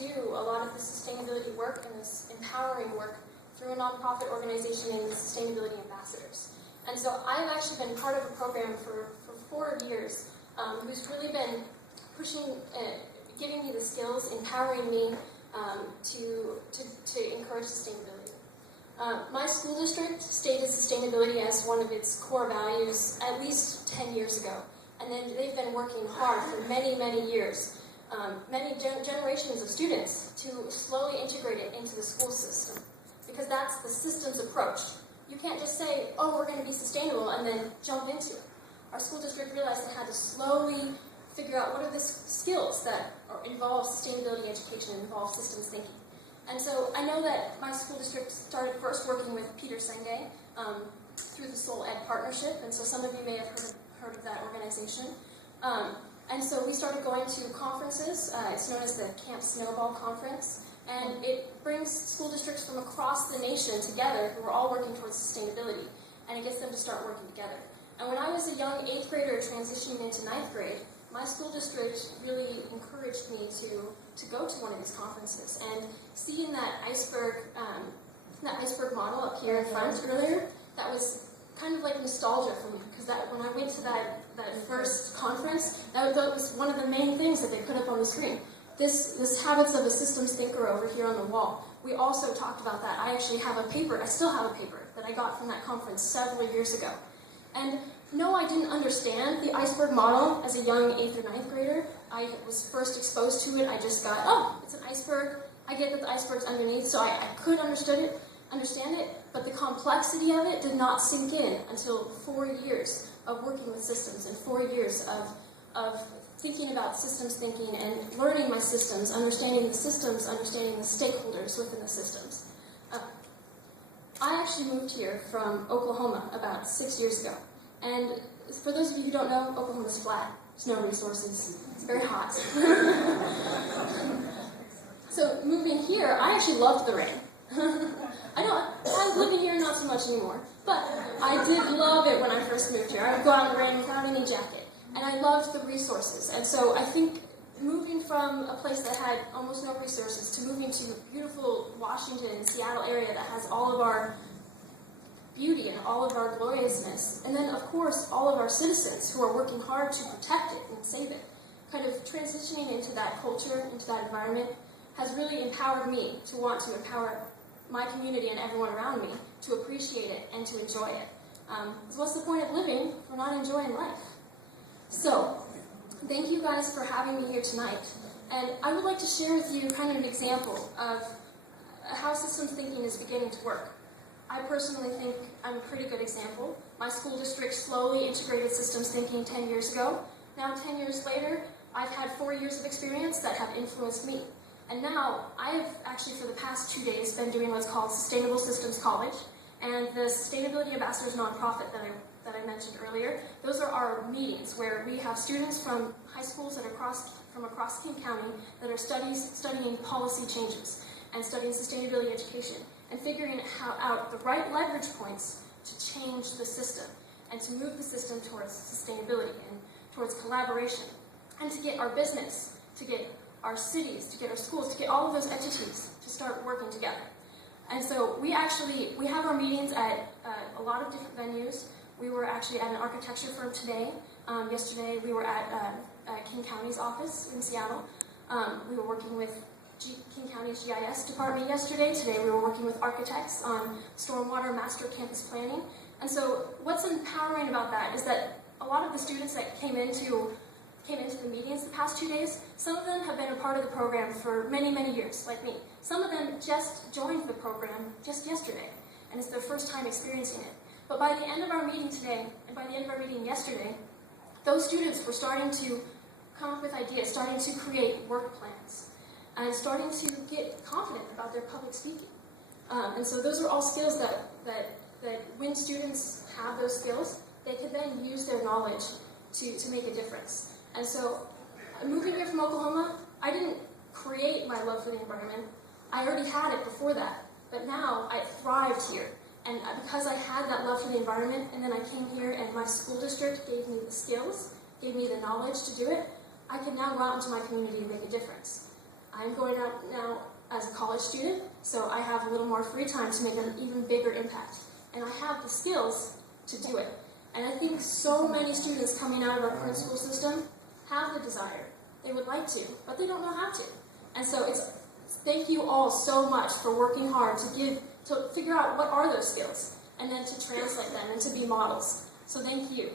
do a lot of the sustainability work and this empowering work through a nonprofit organization named the Sustainability Ambassadors. And so I've actually been part of a program for 4 years who's really been pushing, giving me the skills, empowering me to encourage sustainability. My school district stated sustainability as one of its core values at least 10 years ago. And then they've been working hard for many, many years, many generations of students, to slowly integrate it into the school system. Because that's the system's approach. You can't just say, oh, we're going to be sustainable, and then jump into it. Our school district realized it had to slowly figure out what are the skills that involve sustainability education and involve systems thinking. And so I know that my school district started first working with Peter Senge through the Soul Ed Partnership, and so some of you may have heard of that organization. And so we started going to conferences. It's known as the Camp Snowball Conference, and it brings school districts from across the nation together who are all working towards sustainability, and it gets them to start working together. And when I was a young 8th grader transitioning into 9th grade, my school district really encouraged me to go to one of these conferences. And seeing that iceberg model up here in front earlier, that was kind of like nostalgia for me, because when I went to that first conference, that was one of the main things that they put up on the screen. This habits of a systems thinker over here on the wall. We also talked about that. I actually have a paper, I still have a paper, that I got from that conference several years ago. And no, I didn't understand the iceberg model as a young 8th or 9th grader. I was first exposed to it. I just got, oh, it's an iceberg. I get that the iceberg's underneath, so I could understand it, but the complexity of it did not sink in until 4 years of working with systems and 4 years of thinking about systems thinking and learning my systems, understanding the stakeholders within the systems. I actually moved here from Oklahoma about 6 years ago. And for those of you who don't know, Oklahoma's flat. There's no resources. It's very hot. So moving here, I actually loved the rain. I'm living here not so much anymore, but I did love it when I first moved here. I would go out in the rain without any jacket, and I loved the resources. And so I think moving from a place that had almost no resources to moving to beautiful Washington, Seattle area that has all of our beauty and all of our gloriousness, and then of course all of our citizens who are working hard to protect it and save it, kind of transitioning into that culture, into that environment, has really empowered me to want to empower my community and everyone around me to appreciate it and to enjoy it. So what's the point of living if we're not enjoying life? So, thank you guys for having me here tonight. And I would like to share with you kind of an example of how systems thinking is beginning to work. I personally think I'm a pretty good example. My school district slowly integrated systems thinking 10 years ago. Now 10 years later, I've had 4 years of experience that have influenced me. And now, I've actually for the past 2 days been doing what's called Sustainable Systems College, and the Sustainability Ambassadors nonprofit that I mentioned earlier. Those are our meetings where we have students from high schools from across King County that are studying policy changes and studying sustainability education and figuring out the right leverage points to change the system and to move the system towards sustainability and towards collaboration and to get our business, to get our cities, to get our schools, to get all of those entities to start working together. And so we have our meetings at a lot of different venues. We were actually at an architecture firm today. Yesterday we were at King County's office in Seattle. We were working with King County's GIS department yesterday. Today we were working with architects on stormwater master campus planning. And so what's empowering about that is that a lot of the students that came into the meetings the past 2 days, some of them have been a part of the program for many, many years, like me. Some of them just joined the program just yesterday, and it's their first time experiencing it. But by the end of our meeting today, and by the end of our meeting yesterday, those students were starting to come up with ideas, starting to create work plans, and starting to get confident about their public speaking. And so those are all skills that when students have those skills, they can then use their knowledge to make a difference. And so, moving here from Oklahoma, I didn't create my love for the environment. I already had it before that, but now I thrived here. And because I had that love for the environment, and then I came here and my school district gave me the skills, gave me the knowledge to do it, I can now go out into my community and make a difference. I'm going out now as a college student, so I have a little more free time to make an even bigger impact. And I have the skills to do it. And I think so many students coming out of our current school system have the desire. They would like to, but they don't know how to. And so thank you all so much for working hard to figure out what are those skills, and then to translate them and to be models. So thank you.